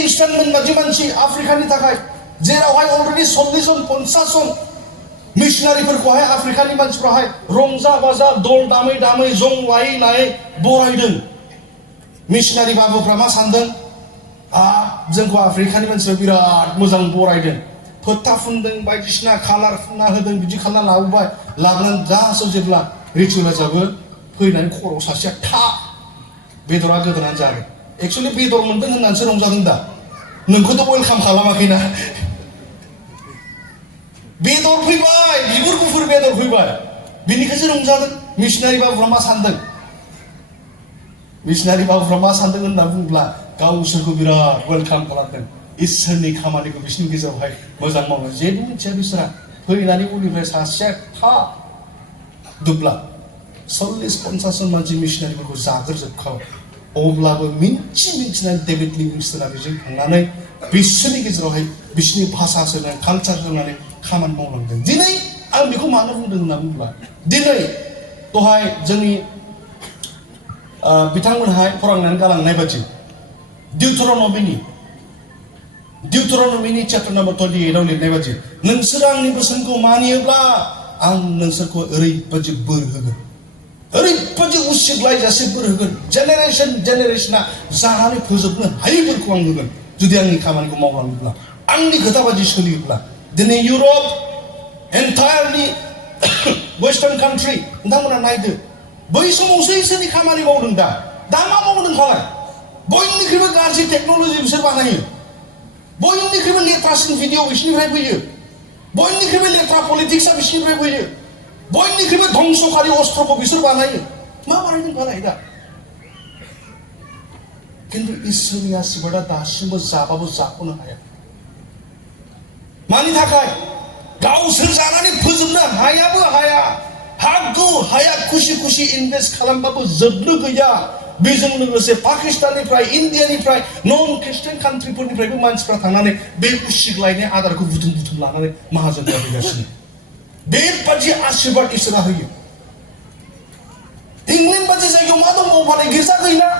Livingstone बायदि मानसि आफ्रिकानि थाखाय जेरावहाय अलरेडि 40 जन 50 जन मिशनारिफोरखौहाय आफ्रिकानि मानसिफ्राहाय रंजा बाजा दल दामै दामै जं लायै लायै बरायदों। मिशनारि बाबुफ्रा मा सानदों? जोंखौ आफ्रिकानि मानसिफ्रा बिराद मोजां बरायदों, फोथा फुनदों, बायदिसिना कालार फुनना होदों, बिदि खालामना लाबोबाय। लाबोनानै दासो जेब्ला रिचुवेलाबो फैनानै खर'आव सासेया था बेदरा गोदोनानै जादों। एक्सुवेलि बेदर मोनदों होननानैसो रंजादों दा, नोंखौथ' वेलकाम खालामाखैना। बेदर फैबाय, बिगुर गुफुर बेदर फैबाय, बिनिखायसो रंजादों। मिशनारि बाबुफ्रा मा सानदों? मिशनारि बाबुफ्रा मा सानदों होनना बुङोब्ला गावसोरखौ बिराद वेलकाम खालामदों। इसोरनि खामानिखौ बिसोरनि गेजेरावहाय मोजां मावनो जेबो मिथिया बिसोरा। फैनानै उननिफ्राय सासेया था दुब्ला 40-50 जन मानसि मिशनारिफोरखौ जाग्रोजोबखाबाय। अब्लाबो मिन्थिनानै डेभिड लिविंगस्टना बेजों थांनानै बिसोरनि गेजेरावहाय बिसोरनि भाषा सोलोंनानै कालचार सोलोंनानै खामानि मावलांदों। दिनै आं बेखौ मानो बुंदों होनना बुङोब्ला दिनै दहाय जोंनि बिथांमोनहाय फरायनानै गालांनाय बायदि डिउटरनमिनि चैप्टार नम्बर 28 आव लिरनाय बायदि नोंसोर आंनि बोसोनखौ मानियोब्ला आं नोंसोरखौ ओरैबायदि बोर होगोन, ओरैबायदि उसिग्लायजासे बोर होगोन, जेनेरेशना जानानै फोजोबनो हायैफोरखौ आं होगोन जुदि आंनि खामानिखौ मावलाङोब्ला, आंनि खोथा बायदि सोलियोब्ला। दिनै इउरप एन्टायारलि वेस्टार्न कान्ट्रि नोंथांमोना नायदो, बै समावसो इसोरनि खामानि मावदों। दा मा मावदों फालाय? बयनिख्रुइबो गाज्रि टेक्न'लजि बिसोर बानायो, बयनिख्रुइबो लेथ्रासिन भिडिअ बिसोरनिफ्राय फैयो, बयनिख्रुइबो लेथ्रा पलिटिक्सआ बिसोरनिफ्राय फैयो, बयनिख्रुइबो ध्वंसकारि अस्त्रखौ बिसोर बानायो। मा बानायदों फालाय दा? खिन्थु इसोरनि आशीर्बादा दासिमबो जाबाबो जाख'नो हाया। मानि थाखाय? गावसोर जानानै फोजोबनो हायाबो हाया, हागौ हाया खुसि खुसि इनभेस्ट खालामबाबो जोबनो गैया। बेजों लोगोसे पाकिस्ताननिफ्राय, इन्डियानिफ्राय, नन ख्रिस्टियान कान्ट्रिफोरनिफ्रायबो मानसिफ्रा थांनानै बे उसिग्लायनाय आदारखौ बुथुम बुथुम लानानै माहाजोन जाफैगासिनो। बेबादि आशीर्बाद इसोरा होयो। इंलेन्ड बादि जायगायाव मा दंबावो फालाय? गिर्जा गैला,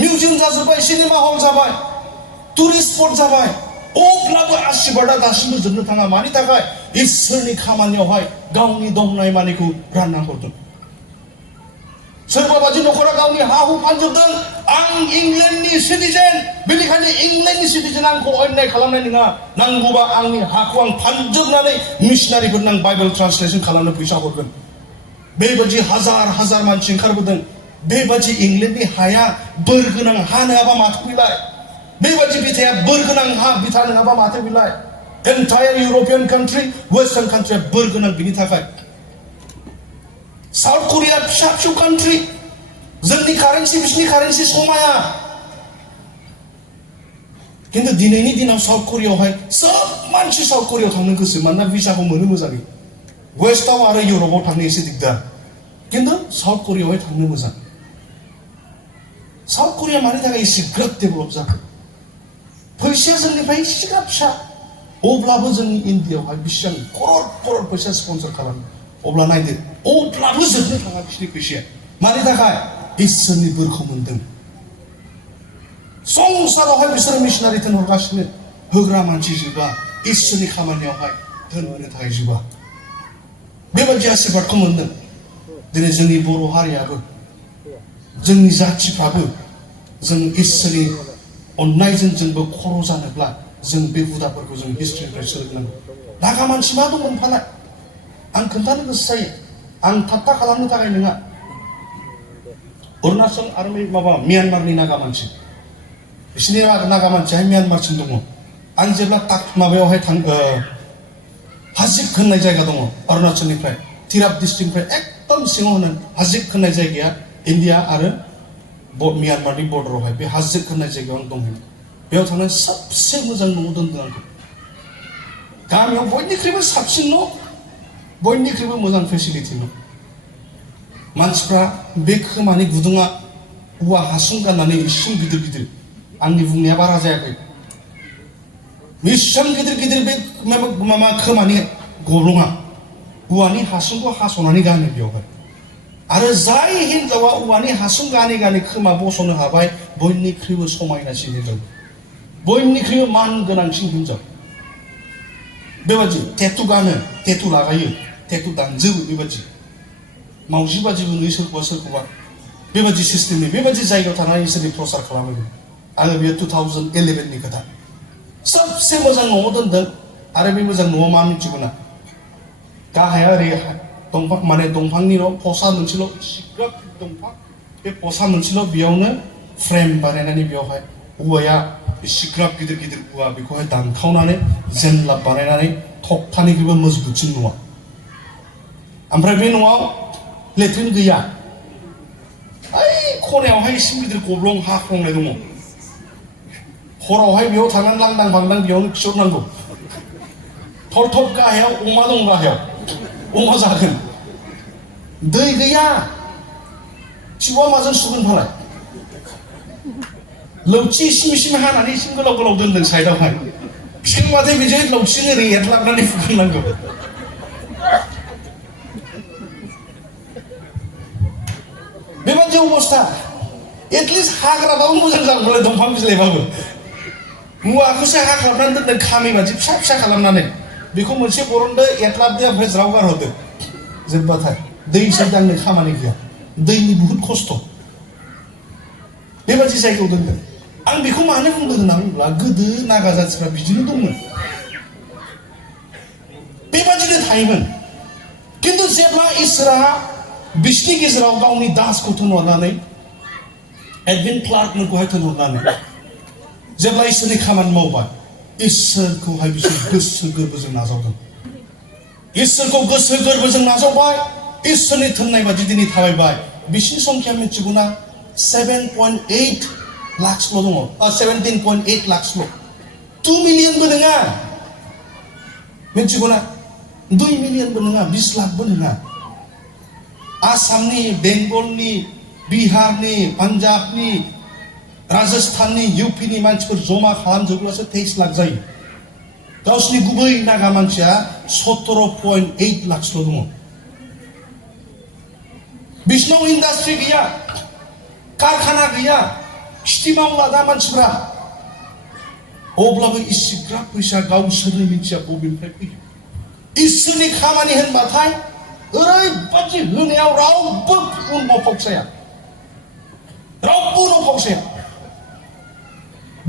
मिउजियाम जाजोब्बाय, सिनेमा हल जाबाय, टुरिस्ट स्पट जाबाय। अब्लाबो आशीर्बादा दासिमबो जोबनो थाङा। मानि थाखाय? इसोरनि खामानियावहाय गावनि दंनाय मानिखौ रानना हरदों। सोरबा बादि न'खरा गावनि हा हु फानजोबदों। आं इंलेन्डनि सिटिजेन, बेनिखायनो इंलेन्डनि सिटिजेन आंखौ अन्याय खालामनाय नङा, नांगौबा आंनि हाखौ आं फानजोबनानै मिशनारिफोरनो आं बाइबेल ट्रान्सलेसन खालामनो फैसा हरगोन। बेबादि हाजार हाजार मानसि ओंखारबोदों। बेबादि इंलेन्डनि हाया बोर गोनां हा नङाबा माथो बिलाय? बेबादि बिथाया बोर गोनां हा बिथा नङाबा माथो बिलाय? एन्टायार इउरपियान कान्ट्रि, वेस्टार्न कान्ट्रिया बोर गोनां बिनि थाखाय। साउथ करिया फिसा फिसौ कान्ट्रि, जोंनि कारेन्सि बिसिनि कारेन्सि समाया। खिन्थु दिनैनि दिनाव साउथ करियायावहाय सोब मानसि साउथ करियायाव थांनो गोसो, मानोना भिसाखौ मोनो मोजाङै। वेस्टआव आरो इउरपआव थांनो एसे दिगदार, खिन्थु साउथ करियायावहाय थांनो मोजां। साउथ करिया मानि थाखाय एसेग्राब डेभेलप जाखो? फैसाया जोंनिफ्राय एसेग्राब फिसा, अब्लाबो जोंनि इन्डियायावहाय बेसेबां करर करर फैसा स्पन्सर खालामो। अब्ला नायदो, अब्लाबो जोबनो थाङा बिसोरनि फैसाया। मानि थाखाय? इसोरनि बोरखौ मोनदों। संसारावहाय बिसोरो मिशनारि थिनहरगासिनो, होग्रा मानसि जोबा, इसोरनि खामानियावहाय दोनहोनो थाखाय जोबा। बेबायदि आशीर्बादखौ मोनदों। दिनै जोंनि बर' हारियाबो, जोंनि जाथिफ्राबो, जों इसोरनि अननायजों जोंबो खर' जानोब्ला जों बे हुदाफोरखौ जों हिस्ट्रिनिफ्राय सोलोंनांगौ। नागा मानसि मा दंमोन फालाय? आं खोन्थानो गोसो जायो, आं थाट्टा खालामनो थाखाय नङा। अरुणाचल आरो म्यानमारनि नागा मानसि, बिसोरनि नागा मानसिया म्यानमारसिम दङ। आं जेब्ला माबायावहाय हाजिक होननाय जायगा दङ अरुणाचलनिफ्राय, तिराप डिस्ट्रिक्टनिफ्राय एकदम सिङाव होनो हाजिक होननाय जायगाया इन्डिया आरो म्यानमारनि बर्डारावहाय। बे हाजिक होननाय जायगायाव आं दंहैयो। बेयाव थांनानै सबसे मोजां न'आव दोनदों आंखौ। गामियाव बयनिख्रुइबो साबसिन न', बयनिख्रुइबो मोजां फेसिलिटि न'। मानसिफ्रा बे खोमानि गुदुङा औवा हासुं गाननानै इसिं गिदिर गिदिर, आंनि बुंनाया बारा जायाखै, इसिबां गिदिर गिदिर बे खोमानि गब्लङा औवानि हासुंखौ हास'नानै गानो बेयावहाय। आरो जाय हिनजावा औवानि हासुं गानै गानै खोमा बस'नो हाबाय, बयनिख्रुइबो समायनासिन हिनजाव। बयनिख्रुइबो मान गोनांसिन हिनजाव बेबादि टेटु गानो टेटु लागायो टेटु दानजोबो बेबादि मावजि बादि बुङो सोरखौबा सोरखौबा बेबादि सिस्टेमनि बेबादि जायगायाव थानानै इसोरनि प्रसार खालामो आङो बेयो 2011 नि खोथा सबसे मोजां न'आव दोनदों आरो बे मोजां न'आव मा मिथिगौ ना गाहाया ओरै दंफां माने दंफांनि न' फसा मोनसेल' सिग्राब दंफां बे फसा मोनसेल' बेयावनो फ्रेम बानायनानै बेयावहाय औवाया सिग्राब गिदिर गिदिर औवा बेखौहाय दानखावनानै जेनलाब बानायनानै थखथानिख्रुइबो मजबुतसिन न'आ ओमफ्राय बे न'आव लेट्रिन गैया ओइ खनायावहाय इसिं गिदिर गब्लं हाख्लंनाय दङ हरावहाय बेयाव थांनानै लांदां फांदां बेयावनो खिहरनांगौ थरथब गाहायाव अमा दं गाहायाव अमा जागोन दै गैया थिगआ माजों सुगोन फालाय लौथि इसिम हानानै इसिम गोलाव गोलाव दोनदों साइडआवहाय सेंबाथाय बेजों लौथिजों ओरै एरलाबनानै फुखांनांगौ बेबादि अबस्था एटलिस्ट हाग्राबाबो मोजां जागौमोनलाय दंफां बिलाइबाबो मुवाखौसो हाख्लाबनानै दोनदों खामि बादि फिसा फिसा खालामनानै बेखौ मोनसे बरनदो एरलाबदो ओमफ्राय ज्राव गारहरदो जोब्बाथाय दैसो दांनो खामानि गैया दैनि बुहुत खस्थ' बेबादि जायगायाव दोनदों आं बेखौ मानो बुंदों होनना बुङोब्ला गोदो नागा जाथिफ्रा बिदिनो दंमोन बेबादिनो थायोमोन खिन्थु जेब्ला इसोरा बिसोरनि गेजेराव गावनि दासखौ थिनहरनानै एडविन क्लार्कमोनखौहाय थिनहरनानै जेब्ला इसोरनि खामानि मावबाय इसोरखौहाय बिसोर गोसो गोरबोजों नाजावदों इसोरखौ गोसो गोरबोजों नाजावबाय इसोरनि थिननाय बादि दिनै थाबायबाय बिसोरनि संख्या मिथिगौना 7.8 लाखसल' दङ 17.8 लाखसल' 2 मिलियनबो नङा मिथिगौना 2 मिलियनबो नङा 20 लाखबो नङा आसामनि बेंगलनि बिहारनि पान्जाबनि राजस्थाननि इउपिनि मानसिफोर जमा खालामजोबब्लासो 23 लाख जायो गावसिनि गुबै नागा मानसिया 17.8 लाखसल' दङ बिसिनाव इन्डास्ट्रि गैया कारखाना गैया खिथि मावला दा मानसिफ्रा अब्लाबो इसिग्राब फैसा गावसोरनो मिथिया बबेनिफ्राय फैयो इसोरनि खामानि होनबाथाय ओरैबादि होनायाव रावबो उनाव फावसाया रावबो उनाव फावसाया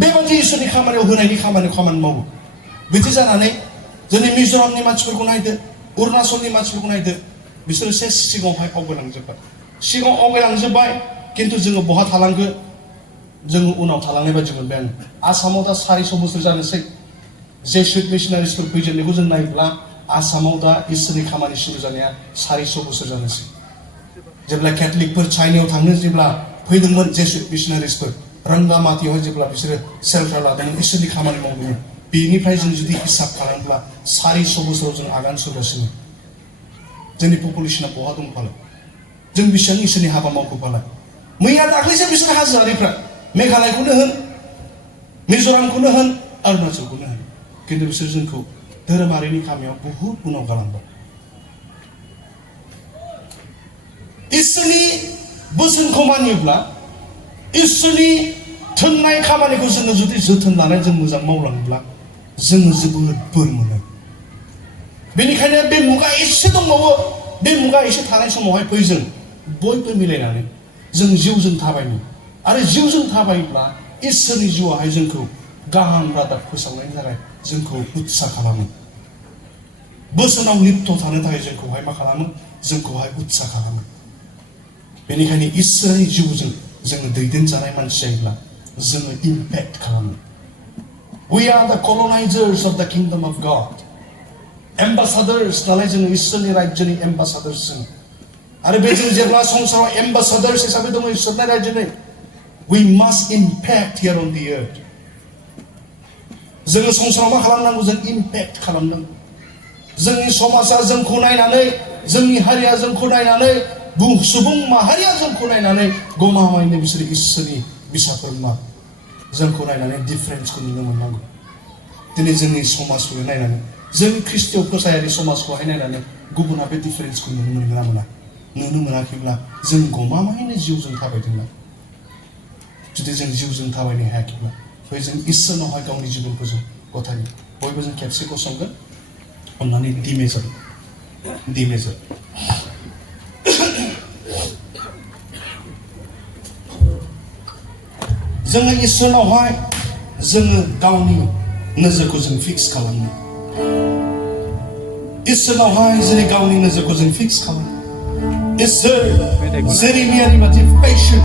बेबादि इसोरनि खामानियाव होनायनि खामानि मावो बिदि जानानै जोंनि मिज'रामनि मानसिफोरखौ नायदो अरुणाचलनि मानसिफोरखौ नायदो बिसोरो एसे सिगाङावहाय आवगायलांजोब्बाय खिन्थु जोङो बहा थालांखो जोङो उनाव थालांनाय बादि मोनबाय आं आसामाव दा 400 बोसोर जानोसै जेसुइट मिशनारिसफोर फैजेननायखौ जों नायोब्ला आसामाव दा इसोरनि खामानि सुरु जानाया 400 बोसोर जानोसै जेब्ला केथलिकफोर चाइनायाव थांनो जेब्ला फैदोंमोन जेसुइट मिशनारिसफोर रंगामातियावहाय जेब्ला बिसोरो सेल्टार लादोंमोन इसोरनि खामानि मावदोंमोन बेनिफ्राय जों जुदि हिसाब खालामोब्ला 400 बोसोराव जों आगान सुरगासिनो जोंनि पपुलेसना बहा दं फालाय जों बेसेबां इसोरनि हाबा मावखो फालाय मैया दाख्लैसो बिसोर हाजोआरिफ्रा मेघालयखौनो होन मिज'रामखौनो होन अरुणाचलखौनो होन खिन्थु बिसोर जोंखौ धोरोमारिनि खामानियाव बुहुत उनाव गालांबाय इसोरनि बोसोनखौ मानियोब्ला इसोरनि थिननाय खामानिखौ जोङो जुदि जोथोन लानानै जों मोजां मावलाङोब्ला जोङो जोबोद बोर मोनो बेनिखायनो बे मुगा एसे दंबावो बे मुगा एसे थानाय समावहाय फै जों बयबो मिलायनानै जों जिउजों थाबायनो आरो जिउजों थाबायोब्ला इसोरनि जिउआहाय जोंखौ गाहाम रादाब फोसावनायनि थाखाय जोंखौ उत्सा खालामो बोसोनाव लिप्त थानो थाखाय जोंखौहाय मा खालामो जोंखौहाय उत्सा खालामो बेनिखायनो इसोरनि जिउजों जोङो दैदेनजानाय मानसि जायोब्ला जोङो इम्पेक्ट खालामो We are the colonizers of the kingdom of God एम्बासादर्स नालाय जोङो इसोरनि राज्योनि एम्बासादर्स जों आरो बे जों जेब्ला संसाराव एम्बासादर्स हिसाबै दङ इसोरनि राज्योनि We must impact here on the earth जोङो संसाराव मा खालामनांगौ जों इम्पेक्ट खालामनांगौ जोंनि समाजा जोंखौ नायनानै जोंनि हारिया जोंखौ नायनानै सुबुं माहारिया जोंखौ नायनानै गमामायैनो बिसोर इसोरनि बिसाफोर मा जोंखौ नायनानै डिफारेन्सखौ नुनो मोननांगौ दिनै जोंनि समाजखौ नायनानै जों ख्रिस्टिय फोसायारि समाजखौहाय नायनानै गुबुना बे डिफारेन्सखौ नुनो मोनगोन ना मोना नुनो मोनाखैब्ला जों गमामायैनो जिउजों थाबायदोंना जुदि जों जिउजों थाबायनो हायाखैब्ला जों इसोरनावहाय गावनि जिबनखौ जों गथायो बयबो जों खेबसे गसंगोन अन्नानै डि मेजर जोङो इसोरनावहाय जोङो गावनि नोजोरखौ जों फिक्स खालामो इसोरनावहाय जेरै गावनि नोजोरखौ जों फिक्स खालामो इसोर जेरेमियानि बादि पेशेन्ट